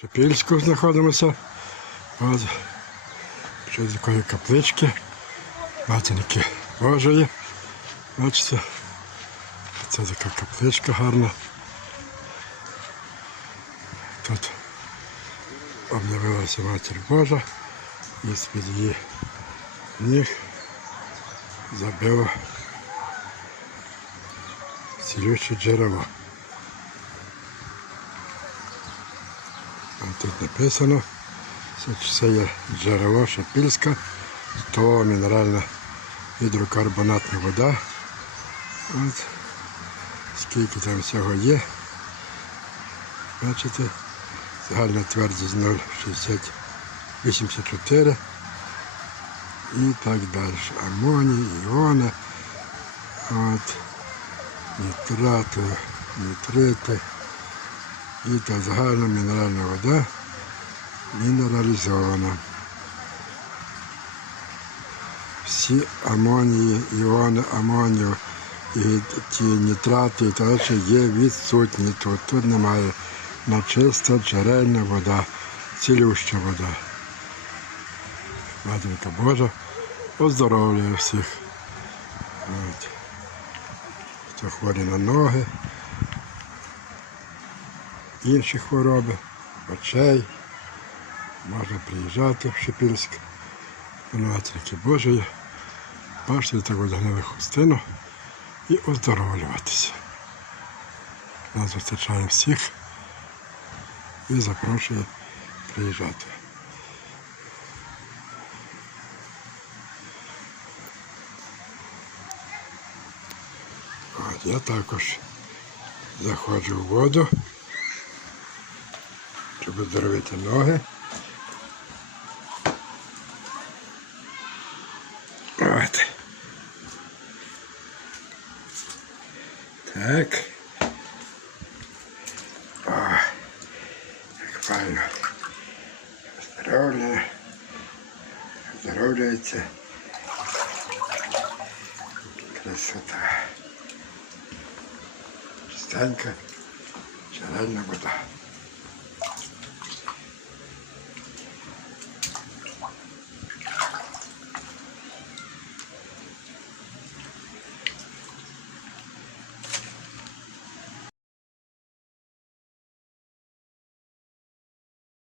Шепільську знаходимося. От. З такої каплички. Матінки Божої. Бачите? Це така капличка гарна. Тут об'явилася Матір Божа і з-під її ніг забило цілюче джерело. Тут написано, що це є джерело Шепільська, то мінеральна гідрокарбонатна вода. От. Скільки там всього є. Бачите, загальна твердість 0,6084 і так далі. Амоній, іони, от, нітрати, нітрити. І та загальна мінеральна вода мінералізована. Всі амонії, іони амонію і ті нітрати і так далі є відсутні тут. Тут немає на чиста джерельна вода, цілюща вода. Матінка Божа оздоровлює всіх. Хто хворі на ноги, інші хвороби, очей. Можна приїжджати в Шепільськ, Матінки Божої, бачити таку гнилу хустину і оздоровлюватися. Нас зустрічає всіх і запрошує приїжджати. От, я також заходжу в воду, щоб оздоровити ноги. От. Так. О, як файно. Здоров'я. Здоров'яється. Красота. Чистенька, джерельна вода.